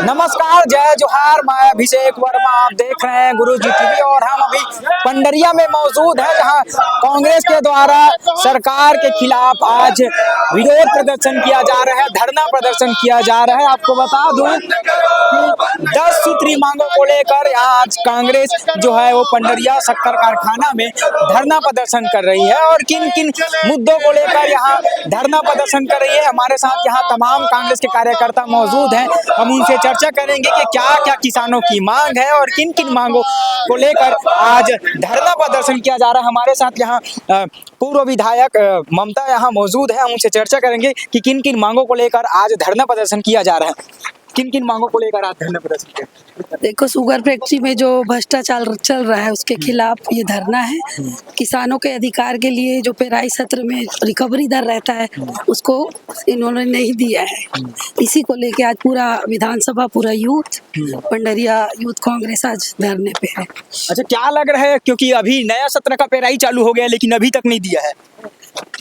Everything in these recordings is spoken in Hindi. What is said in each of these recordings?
नमस्कार, जय जोहार। मैं अभिषेक वर्मा, आप देख रहे हैं गुरु जी टीवी और हम अभी पंडरिया में मौजूद हैं, जहां कांग्रेस के द्वारा सरकार के खिलाफ आज विरोध प्रदर्शन किया जा रहा है, धरना प्रदर्शन किया जा रहा है। आपको बता दूं कि 10 सूत्री मांगों को लेकर यहाँ आज कांग्रेस जो है वो पंडरिया शक्कर कारखाना में धरना प्रदर्शन कर रही है और किन किन मुद्दों को लेकर यहाँ धरना प्रदर्शन कर रही है। हमारे साथ यहाँ तमाम कांग्रेस के कार्यकर्ता मौजूद हैं, हम उनसे चर्चा करेंगे कि क्या क्या किसानों की मांग है और किन किन मांगों को लेकर आज धरना प्रदर्शन किया जा रहा है। हमारे साथ यहाँ पूर्व विधायक ममता यहाँ मौजूद है, हम उनसे चर्चा करेंगे कि किन किन मांगों को लेकर आज धरना प्रदर्शन किया जा रहा है। किन किन मांगों को लेकर आज धरना प्रदर्शन किया? देखो, शुगर फैक्ट्री में जो भ्रष्टाचार चल रहा है उसके खिलाफ ये धरना है। किसानों के अधिकार के लिए जो पेराई सत्र में रिकवरी दर रहता है उसको इन्होंने नहीं दिया है। इसी को लेके आज पूरा विधानसभा, पूरा यूथ, पंडरिया यूथ कांग्रेस आज धरने पे है। अच्छा, क्या लग रहा है, क्योंकि अभी नया सत्र का पेराई चालू हो गया लेकिन अभी तक नहीं दिया है,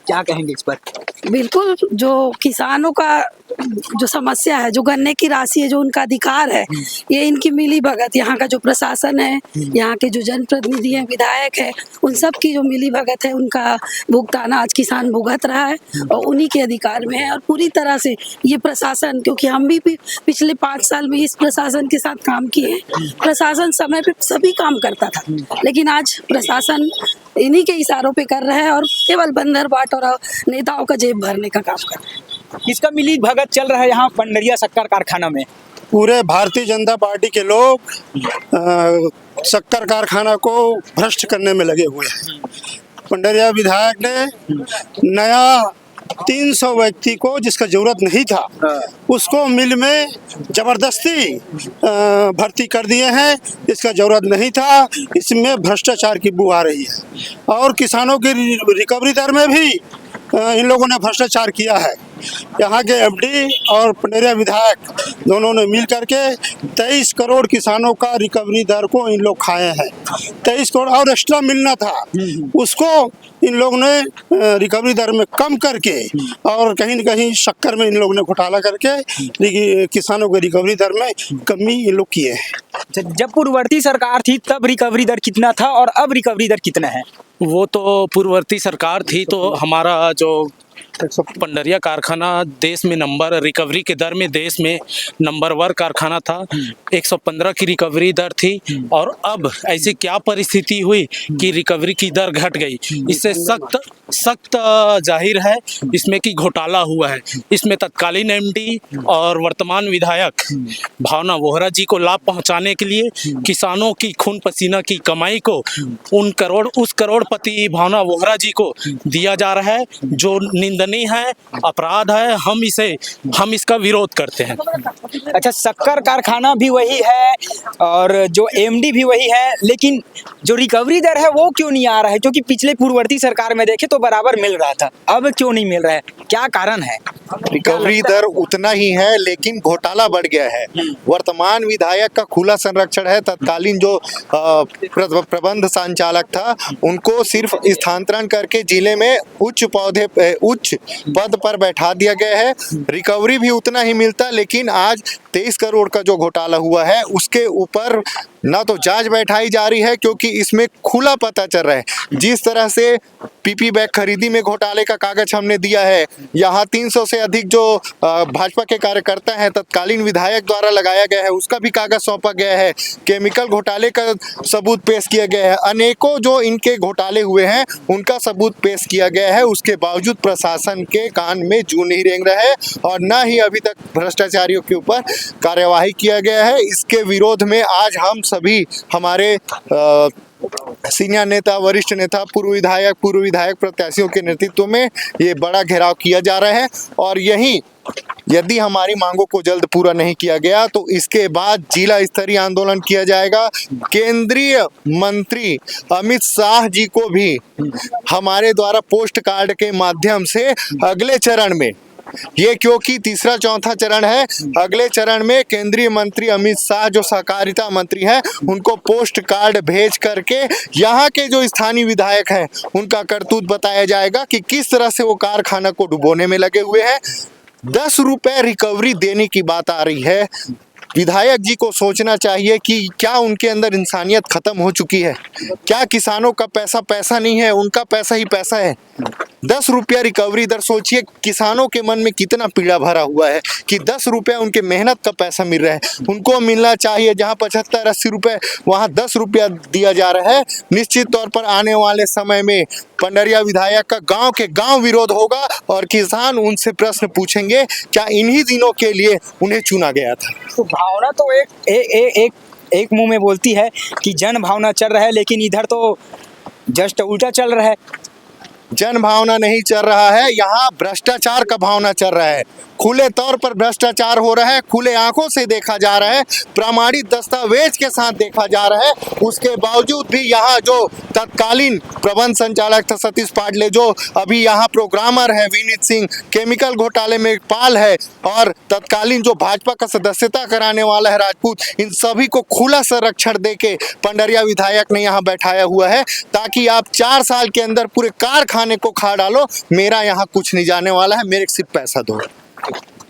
क्या कहेंगे इस पर? बिल्कुल, जो किसानों का जो समस्या है, जो गन्ने की राशि है, जो उनका अधिकार है, ये इनकी मिली भगत, यहाँ का जो प्रशासन है, यहाँ के जो जनप्रतिनिधि हैं, विधायक है, उन सब की जो मिली भगत है, उनका भुगतान आज किसान भुगत रहा है और उन्हीं के अधिकार में है। और पूरी तरह से ये प्रशासन, क्योंकि हम भी पिछले 5 साल में इस प्रशासन के साथ काम किए हैं, प्रशासन समय पे सभी काम करता था, लेकिन आज प्रशासन इन्हीं के इशारों पे कर रहा है और केवल बंदर बाट और नेताओं का जेब भरने का काम कर रहा है। किसका मिली भगत चल रहा है यहाँ पंडरिया शक्कर कारखाना में? पूरे भारतीय जनता पार्टी के लोग शक्कर कारखाना को भ्रष्ट करने में लगे हुए हैं। पंडरिया विधायक ने नया 300 व्यक्ति को, जिसका जरूरत नहीं था, उसको मिल में जबरदस्ती भर्ती कर दिए हैं। इसका जरूरत नहीं था, इसमें भ्रष्टाचार की बू आ रही है और किसानों की रिकवरी दर में भी इन लोगों ने भ्रष्टाचार किया है। यहाँ के एफडी और पंडरिया विधायक दोनों ने मिल करके 23 करोड़ किसानों का रिकवरी दर को इन लोग खाए हैं। 23 करोड़ और एक्स्ट्रा मिलना था, उसको इन लोगों ने रिकवरी दर में कम करके और कहीं न कहीं शक्कर में इन लोगों ने घोटाला करके किसानों के रिकवरी दर में कमी इन लोग किए हैं। जब पूर्ववर्ती सरकार थी तब रिकवरी दर कितना था और अब रिकवरी दर कितना है? वो तो पूर्ववर्ती सरकार थी तो हमारा जो पंडरिया कारखाना देश में रिकवरी के दर में देश में नंबर 1 कारखाना था। 115 की रिकवरी दर थी और अब ऐसी क्या परिस्थिति हुई कि रिकवरी की दर घट गई। इससे सख्त जाहिर है इसमें कि घोटाला हुआ है। इसमें तत्कालीन एमडी और वर्तमान विधायक भावना वोहरा जी को लाभ पहुंचाने के लिए किसानों की खून पसीना की कमाई को उस करोड़पति भावना वोहरा जी को दिया जा रहा है, जो निंदनीय है, अपराध है। हम इसका विरोध करते हैं। अच्छा, शक्कर कारखाना भी वही है और जो एमडी भी वही है, लेकिन जो रिकवरी दर है वो क्यों नहीं आ रहा है? क्योंकि पिछले पूर्ववर्ती सरकार में देखे तो बराबर मिल रहा था, अब क्यों नहीं मिल रहा है, क्या कारण है? रिकवरी दर उतना ही है लेकिन घोटाला बढ़ गया है। वर्तमान विधायक का खुला संरक्षण है। तत्कालीन जो प्रबंध संचालक था उनको सिर्फ स्थानांतरण करके जिले में उच्च पद पर बैठा दिया गया है। रिकवरी भी उतना ही मिलता, लेकिन आज 23 करोड़ का जो घोटाला हुआ है उसके ऊपर ना तो जांच बैठाई जा रही है, क्योंकि इसमें खुला पता चल रहा है। जिस तरह से पीपी बैग खरीदी में घोटाले का कागज हमने दिया है, यहाँ 300 से अधिक जो भाजपा के कार्यकर्ता हैं तत्कालीन विधायक द्वारा लगाया गया है उसका भी कागज सौंपा गया है। केमिकल घोटाले का सबूत पेश किया गया है। अनेकों जो इनके घोटाले हुए हैं उनका सबूत पेश किया गया है। उसके बावजूद प्रशासन के कान में जू नहीं रेंग रहा है और न ही अभी तक भ्रष्टाचारियों के ऊपर कार्यवाही किया गया है। इसके विरोध में आज हम सभी, हमारे सीनियर नेता, वरिष्ठ नेता, पूर्व विधायक प्रत्याशियों के नेतृत्व में ये बड़ा घेराव किया जा रहा है। और यदि हमारी मांगों को जल्द पूरा नहीं किया गया तो इसके बाद जिला स्तरीय आंदोलन किया जाएगा। केंद्रीय मंत्री अमित शाह जी को भी हमारे द्वारा पोस्ट कार्ड के माध्यम से अगले चरण में, ये क्योंकि तीसरा चौथा चरण है, अगले चरण में केंद्रीय मंत्री अमित शाह जो सहकारिता मंत्री हैं उनको पोस्ट कार्ड भेज करके यहाँ के जो स्थानीय विधायक हैं उनका करतूत बताया जाएगा कि किस तरह से वो कारखाना को डुबोने में लगे हुए हैं। 10 रुपए रिकवरी देने की बात आ रही है। विधायक जी को सोचना चाहिए कि क्या उनके अंदर इंसानियत खत्म हो चुकी है? क्या किसानों का पैसा पैसा नहीं है, उनका पैसा ही पैसा है? 10 रुपया रिकवरी दर, सोचिए किसानों के मन में कितना पीड़ा भरा हुआ है कि 10 रुपया उनके मेहनत का पैसा मिल रहा है। उनको मिलना चाहिए जहां 75-80 रुपए, वहां 10 रुपया दिया जा रहा है। निश्चित तौर पर आने वाले समय में पंडरिया विधायक का गांव के गांव विरोध होगा और किसान उनसे प्रश्न पूछेंगे क्या इन्हीं दिनों के लिए उन्हें चुना गया था। तो भावना तो एक मुंह में बोलती है कि जन भावना चल रहा है, लेकिन इधर तो जस्ट उल्टा चल रहा है। जन भावना नहीं चल रहा है, यहाँ भ्रष्टाचार का भावना चल रहा है। खुले तौर पर भ्रष्टाचार हो रहा है, खुले आंखों से देखा जा रहा है, प्रमाणित दस्तावेज के साथ देखा जा रहा है। उसके बावजूद भी यहाँ जो तत्कालीन प्रबंध संचालक था सतीश पाटले, जो अभी यहाँ प्रोग्रामर है विनीत सिंह, केमिकल घोटाले में पाल है, और तत्कालीन जो भाजपा का सदस्यता कराने वाला है राजपूत, इन सभी को खुला संरक्षण देके पंडरिया विधायक ने यहाँ बैठाया हुआ है ताकि आप 4 साल के अंदर पूरे कारखाने को खा डालो। मेरा यहाँ कुछ नहीं जाने वाला है, मेरे सिर्फ पैसा दो।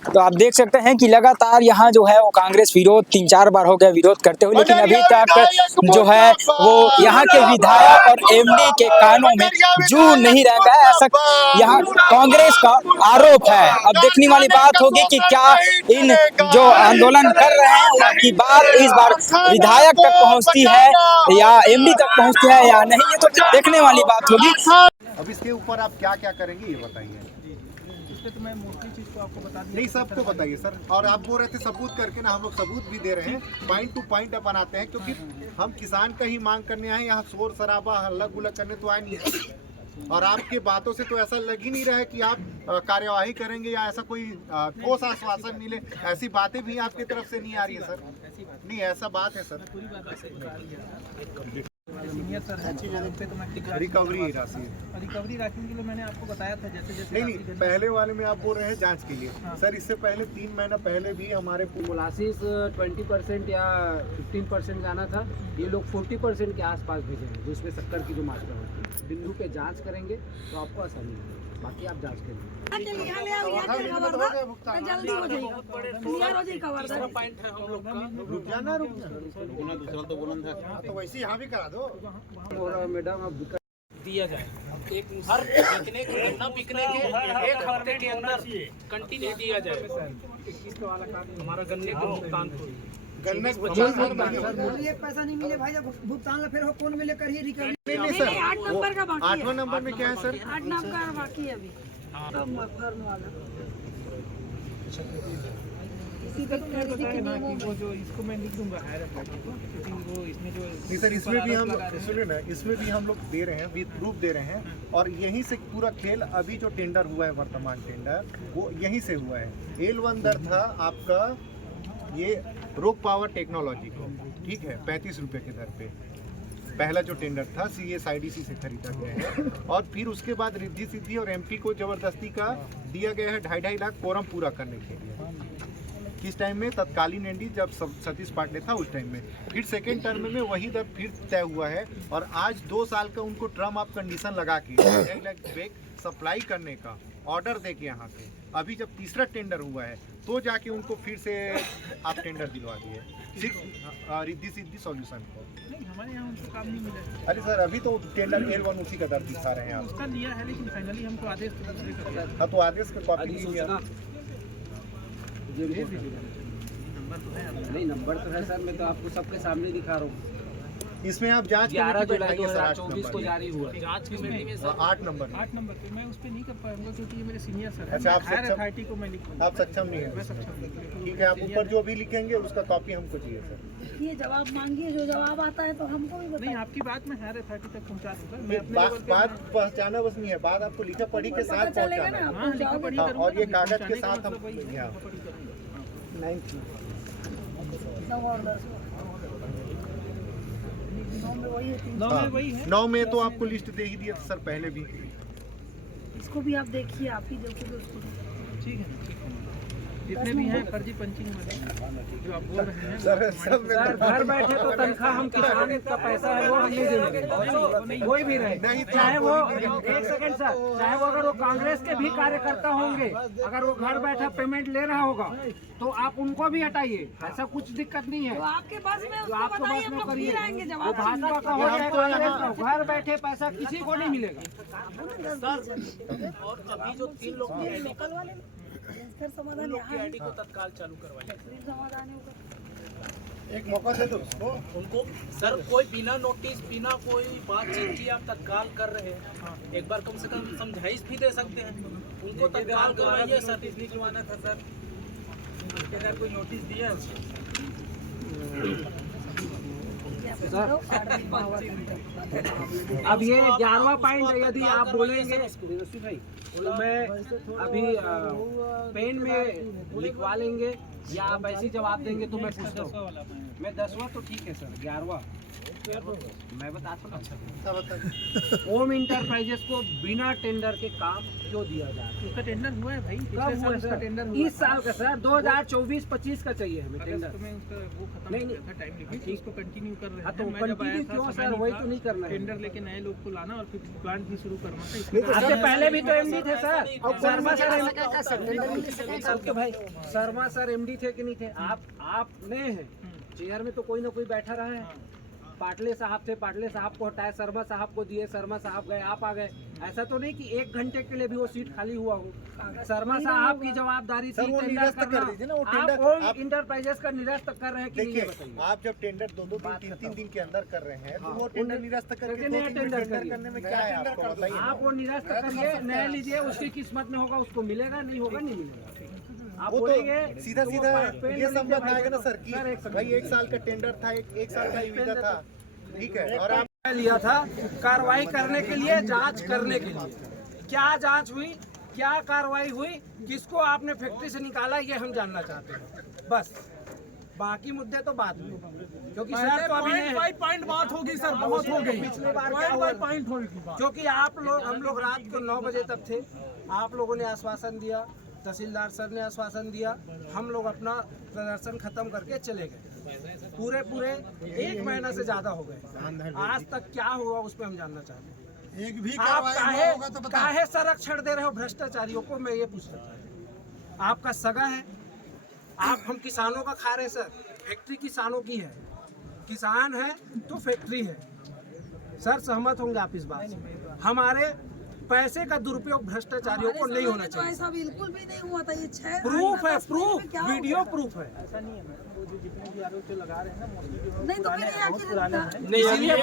तो आप देख सकते हैं कि लगातार यहाँ जो है वो कांग्रेस विरोध 3-4 बार हो गया विरोध करते हुए, लेकिन अभी तक जो है वो यहाँ के विधायक और एमडी के कानों में जू नहीं रह गया, ऐसा यहाँ कांग्रेस का आरोप है। अब देखने वाली बात होगी कि क्या इन जो आंदोलन कर रहे हैं उनकी बात इस बार विधायक तक पहुँचती है या एमडी तक पहुँचती है या नहीं, ये तो देखने वाली बात होगी। अब इसके ऊपर आप क्या क्या करेंगे ये बताइए। तो मैं मोस्टली चीज को आपको बता नहीं, सबको बताइए सर। और आप बोल रहे थे सबूत करके ना, हम लोग सबूत भी दे रहे हैं, पॉइंट टू पॉइंट अपन आते हैं, क्योंकि हम किसान का ही मांग करने आए, यहाँ शोर शराबा हल्ला गुल्ला करने तो आए नहीं। और आपकी बातों से तो ऐसा लग ही नहीं रहा है कि आप कार्यवाही करेंगे या ऐसा कोई ठोस आश्वासन मिले, ऐसी बातें भी आपकी तरफ से नहीं आ रही है सर। नहीं, ऐसा बात है सर। सीनियर सर है पे तो मैं रिकवरी राशि के लिए मैंने आपको बताया था जैसे नहीं, पहले वाले में आप बोल रहे हैं जांच के लिए। सर इससे पहले 3 महीना पहले भी हमारे मोलासिस 20% या 15% जाना था, ये लोग 40% के आसपास भेजे हैं, जिसमें शक्कर की जो मात्रा होती है। बिंदु पे जांच करेंगे तो आपको आसानी होगी, बाकी आप जांच करेंगे। जल्दी हो जाएगा, क्लियर हो जाएगा खबर। पॉइंट है हम लोग का, रुक जाना दूसरा तो बुलंद है, तो वैसे यहाँ भी करा दो मैडम आप दिया जाए एक हर बिकने के न बिकने के 1 हफ्ते के अंदर कंटिन्यू दिया जाए। हमारा गन्ने का भुगतान गन्ने पैसा नहीं मिले भाई, जब भुगतान फिर हो कौन मिले करिए रिकवरी। नहीं सर, 8 नंबर का बाकी है। 8वां नंबर में क्या है सर? 8 नंबर का बाकी है अभी। फर्म वाला वो जो इसको मैं लिख दूंगा हायर अथॉरिटी को, क्योंकि वो इसमें जो नहीं सर, इसमें भी हम सुनिए ना, इसमें भी हम लोग दे रहे हैं, विद प्रूफ दे रहे हैं। और यहीं से पूरा खेल, अभी जो टेंडर हुआ है, वर्तमान टेंडर, वो यहीं से हुआ है। L1 दर था आपका ये रोक पावर टेक्नोलॉजी को, ठीक है, 35 रुपये के दर पे पहला जो टेंडर था CSIDC से खरीदा गया है। और फिर उसके बाद रिद्धि सिद्धि और MP को जबरदस्ती का दिया गया है 2.5 लाख कोरम पूरा करने के लिए। किस टाइम में? तत्कालीन एनडी जब सतीश पाटले था उस टाइम में। फिर सेकेंड टर्म में वही दर फिर तय हुआ है, और आज 2 साल का उनको टर्म ऑफ कंडीशन लगा के 1 लाख बैग सप्लाई करने का ऑर्डर दे के यहाँ से अभी जब तीसरा टेंडर हुआ है तो जाके उनको फिर से आप टेंडर दिलवा दिए सिर्फ रिद्धि सिद्धि सॉल्यूशन को। नहीं, हमारे यहाँ उनको काम नहीं मिला। अरे सर, अभी तो टेंडर L1 उसी का दर दिखा रहे हैं आप। उसका लिया है, लेकिन फाइनली हमको आदेश तो दूसरे का दिया। हाँ, तो आदेश का कॉपी लीजिए। नहीं, नंबर तो है सर, मैं तो आपको सबके सामने दिखा रहा हूँ। इसमें आप जांच 11 जुलाई 2024 को जारी हुआ। जांच कमेटी में सर 8 नंबर 8 नंबर पे मैं उस पर नहीं कर पाऊंगा, क्योंकि ये मेरे सीनियर सर अच्छा, आप हायर सक्षम- अथॉरिटी को मैं लिखूंगा। आप सक्षम नहीं है? मैं सक्षम नहीं। ठीक है, आप ऊपर जो भी लिखेंगे उसका कॉपी हमको चाहिए सर। ये जवाब मांगिए, जो जवाब आता है तो हमको भी नहीं, बताइए। आपकी बात मैं हायर अथॉरिटी तक पहुंचा दूंगा। मैं अपने बात लेवल पे बात पहचाना बस नहीं है, बात आपको लिखा पढ़ी के साथ पता चलेगा पहुंचाना ना, है। आप हाँ, लिखा पहुंचाओगे। पढ़ी हाँ, करूंगा, और ये कागज के पहुंचाने का साथ हम मतलब वही है, यहाँ। लिखा पढ़ी करूंगा। 9 में वही है, 3 नौ में वही है। 9 में तो आपको लिस्ट दे ही दिया था सर पहले भी। इसको भी आप देखिए, आप ही देखोगे उसको। ठीक है, ठीक है। जितने भी हैं फर्जी पंचिंग वाले जो आप बोल रहे हैं सर घर बैठे तो तनख्वाह हम किसान का पैसा है वो हम नहीं देंगे, कोई भी रहे, चाहे वो एक सेकंड सर, चाहे वो अगर वो कांग्रेस के भी कार्यकर्ता होंगे, अगर वो घर बैठा पेमेंट ले रहा होगा तो आप उनको भी हटाइए, ऐसा कुछ दिक्कत नहीं है। तो आपके बस में तो उसको आपको बताइए, बस हम में लोग करिए, फिर आएंगे वो जवाब। भाजपा का हो या कांग्रेस का, घर बैठे पैसा किसी को नहीं मिलेगा। और अभी जो 3 लोग की आईडी फिर समाधान यहाँ है। को तत्काल चालू करवाइए। फिर समाधान होगा। एक मौका दे दो उसको। उनको सर कोई बिना नोटिस बिना कोई बातचीत की आप तत्काल कर रहे हैं, एक बार कम से कम समझाइश भी दे सकते हैं, उनको तत्काल करवाइए। सर लिखवाना था सर, अगर कोई नोटिस दिया अब ये 11वां पॉइंट यदि आप बोलेंगे तो मैं अभी पेन में लिखवा लेंगे या आप ऐसे जवाब देंगे तो मैं पूछता हूँ। मैं 10वां तो ठीक है सर, 11वां मैं बताता हूँ। ओम इंटरप्राइजेस को बिना टेंडर के काम क्यों दिया जा रहा है? उसका टेंडर हुआ है भाई, कब पिछले हुआ साल उसका सर? टेंडर हुआ इस साल का सर 2024-25 का चाहिए हमें टेंडर। अगस्त में उसका वो खत्म नहीं, हो गया था टाइम लिमिट, ठीक। उसको कंटिन्यू कर रहे हाँ, हैं। तो मैं जब आया कंटिन्यू था क्यों समय सर, नहीं वही था, तो नहीं करना है। टेंडर लेके नए लोग को लाना और फिर प्लांट भी शुरू करना था। इससे पहले भी तो एमडी थे सर, शर्मा सर भाई, शर्मा सर एमडी थे कि नहीं थे? आप नए हैं, चेयर में तो कोई ना कोई बैठा रहा है। पाटले साहब थे, पाटले साहब को हटाए, शर्मा साहब को दिए, शर्मा साहब गए, आप आ गए। ऐसा तो नहीं कि 1 घंटे के लिए भी वो सीट खाली हुआ हो। शर्मा साहब की जवाबदारी थी टेंडर करना। आप ओम इंटरप्राइजेस का निरस्त कर रहे हैं कि नहीं ये बताइए। आप जब टेंडर 2-2 दिन 3-3 दिन के अंदर कर रहे हैं तो वो टेंडर टेंडर निरस्त करके नया 2 दिन टेंडर टेंडर करिए। करने में क्या है आपको बताइए। आप वो निरस्त करिए, नया लीजिए, उसकी किस्मत में होगा उसको मिलेगा, नहीं होगा नहीं मिलेगा। आप वो बोलेंगे तो सीधा तो सीधा पेन ये में समझ लिखिए आएगा ना भाई, सर कि भाई 1 साल का टेंडर था, 1 साल का ही वीजा था, ठीक है। और आप लिया था कार्रवाई करने के लिए, जांच करने के लिए। क्या जांच हुई, क्या कार्रवाई हुई, किसको आपने फैक्ट्री से निकाला, ये हम जानना चाहते हैं बस। बाकी मुद्दे तो बाद में, क्योंकि सर तो अभी पॉइंट बात होगी सर, बहुत हो गई। पिछली बार क्या हुआ, पॉइंट होगी बात। क्योंकि हम लोग रात को 9 बजे तक थे, आप लोगों ने आश्वासन दिया, तहसीलदार सर ने आश्वासन दिया, हम लोग अपना प्रदर्शन खत्म करके चले गए। पूरे 1 महीना से ज्यादा हो गए, आज तक क्या हुआ उस पर हम जानना चाहते हैं। एक भी आप कार्रवाई ना होगा तो बताओ। काहे संरक्षण दे रहे हो भ्रष्टाचारियों को, मैं ये पूछना चाहता हूँ। आपका सगा है, आप हम किसानों का खा रहे हैं सर, फैक्ट्री किसानों की है, किसान है तो फैक्ट्री है। सर सहमत होंगे आप इस बात से? हमारे पैसे का दुरुपयोग भ्रष्टाचारियों को नहीं होना चाहिए। ऐसा बिल्कुल भी नहीं हुआ था। ये 6 प्रूफ है, प्रूफ वीडियो प्रूफ है। ऐसा नहीं है मैडम, वो जो जितने भी आरोप जो लगा रहे हैं ना मोस्टली जो नहीं तो फिर ये आखिर नहीं इसलिए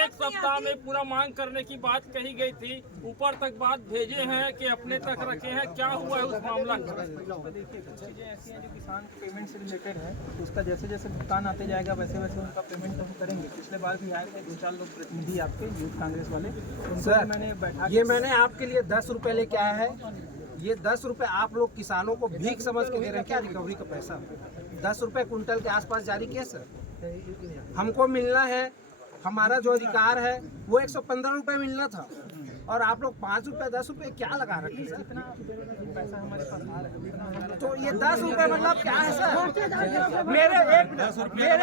एक सप्ताह में पूरा मांग करने की बात कही गई थी, ऊपर तक बात भेजे हैं कि अपने तक रखे हैं, क्या हुआ है उस मामला का? देखिए कुछ चीज़ें ऐसी हैं जो किसान पेमेंट से रिलेटेड है, तो उसका जैसे जैसे भुगतान आते जाएगा वैसे वैसे उनका पेमेंट तो हम करेंगे। पिछले बार भी आए थे 2-4 लोग प्रतिनिधि आपके यूथ कांग्रेस वाले, उनसे मैंने बैठा ये मैंने आपके लिए 10 रुपए लेके आया है। ये 10 रुपए आप लोग किसानों को भीख समझ के दे रहे हैं क्या? रिकवरी का पैसा 10 रुपए कुंटल के आसपास जारी किया सर। हमको मिलना है, हमारा जो अधिकार है वो 115 रुपए मिलना था, और आप लोग 5 रुपए 10 रुपए क्या लगा रखे सर? पैसा हमारे पास आ रहा है तो ये 10 रुपए मतलब क्या है सर? मेरे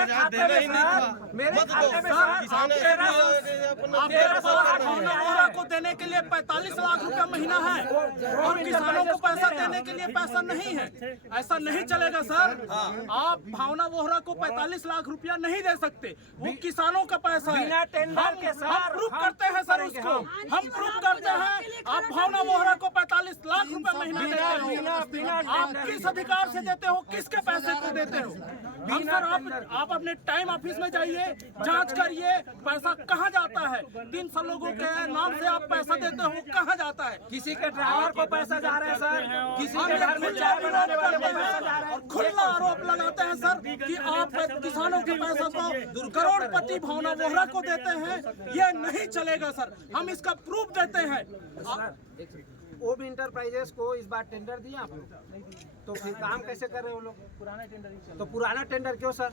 खाते में सर, मेरे खाते में सर को देने के लिए 45 लाख रुपया महीना है और किसानों को पैसा देने के लिए पैसा नहीं है। ऐसा नहीं चलेगा सर। आप भावना वोहरा को 45 लाख रुपया नहीं दे सकते, वो किसानों का पैसा है। बिना टेंडर के सर हम प्रूफ करते हैं सर उसको, हम प्रूफ करते हैं। आप भावना वोहरा को 45 लाख रुपया महीना देते हो, आप किस अधिकार से देते हो, किसके पैसे को देते हो? हम सर आप अपने टाइम ऑफिस में जाइए, जांच करिए पैसा कहाँ जाता है। 300 लोगों के नाम से आप पैसा देते हो, कहाँ जाता है? किसी के ड्राइवर को पैसा जा रहा है सर, किसी के घर में चाय बनाने वाले को पैसा जा रहा है। और खुला आरोप लगाते हैं सर कि आप किसानों के पैसा को करोड़पति भावना वोहरा को देते हैं। ये नहीं चलेगा सर, हम इसका प्रूफ देते हैं। ओम इंटरप्राइजेस को इस बार टेंडर दिया आप लोग, तो फिर काम कैसे कर रहे हो लोग? पुराना टेंडर ही चल तो पुराना टेंडर क्यों सर?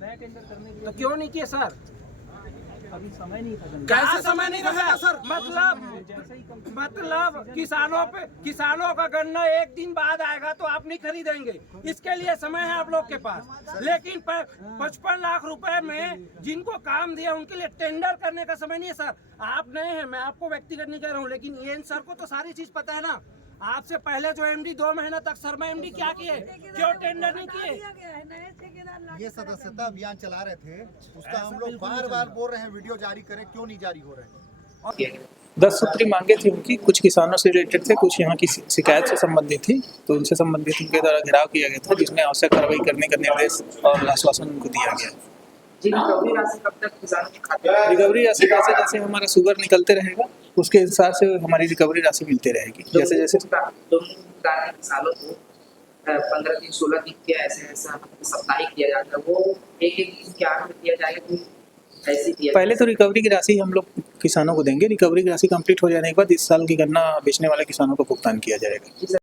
नया टेंडर करने के तो क्यों नहीं किए सर? अभी समय नहीं था गन्ने कैसे समय नहीं रहेगा सर? मतलब किसानों का गन्ना एक दिन बाद आएगा तो आप नहीं खरीदेंगे, इसके लिए समय है आप लोग के पास। लेकिन 55 लाख रुपए में जिनको काम दिया उनके लिए टेंडर करने का समय नहीं है सर। आप नहीं है, मैं आपको व्यक्तिगत नहीं कह रहा हूँ, लेकिन ये सर को तो सारी चीज पता है ना। आपसे पहले जो एमडी 2 महीने तक शर्मा एमडी क्या किए, क्यों टेंडर नहीं किए? ये सदस्यता अभियान चला रहे थे, उसका हम लोग बार बार बोल रहे हैं वीडियो जारी करें, क्यों नहीं जारी हो रहे हैं? 10 सूत्री मांगे थी उनकी, कुछ किसानों से रिलेटेड थे, कुछ यहाँ की शिकायत से संबंधित थी, तो उनसे संबंधित उनके द्वारा घेराव किया गया था, जिसमें आवश्यक कार्रवाई करने का निर्देश और आश्वासन उनको दिया गया। रिकवरी राशि कब तक किसानों के खाते में? रिकवरी राशि जैसे जैसे हमारा शुगर निकलते रहेगा उसके हिसाब से हमारी रिकवरी राशि मिलती रहेगी। जैसे जैसे सालों को 15 दिन 16 दिन के ऐसा साप्ताहिक किया जाता है, वो एक दिन क्या किया जाएगा? ऐसे किया पहले तो रिकवरी की राशि हम लोग किसानों को देंगे, रिकवरी की राशि कंप्लीट हो जाने के बाद इस साल की गन्ना बेचने वाले किसानों को भुगतान किया जाएगा।